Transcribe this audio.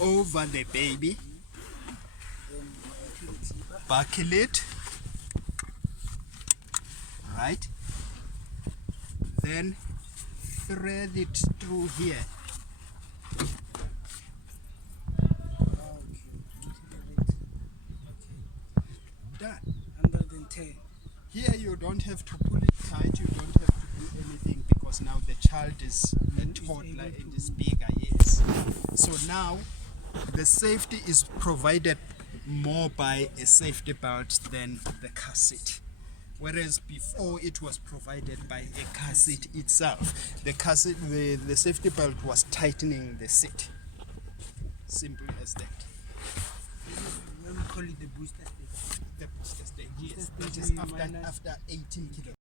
over the baby, buckle it, right? Then thread it through here. Done. And then 10. Here you don't have to pull it tight, you don't have to do anything because now the child is a toddler and is bigger, yes. So now the safety is provided more by a safety belt than the car seat. Whereas before it was provided by a car seat itself. The car seat, the safety belt was tightening the seat. Simple as that. We call it the booster stage. The booster stage, yes. That Stage is minus after 18 kilometers.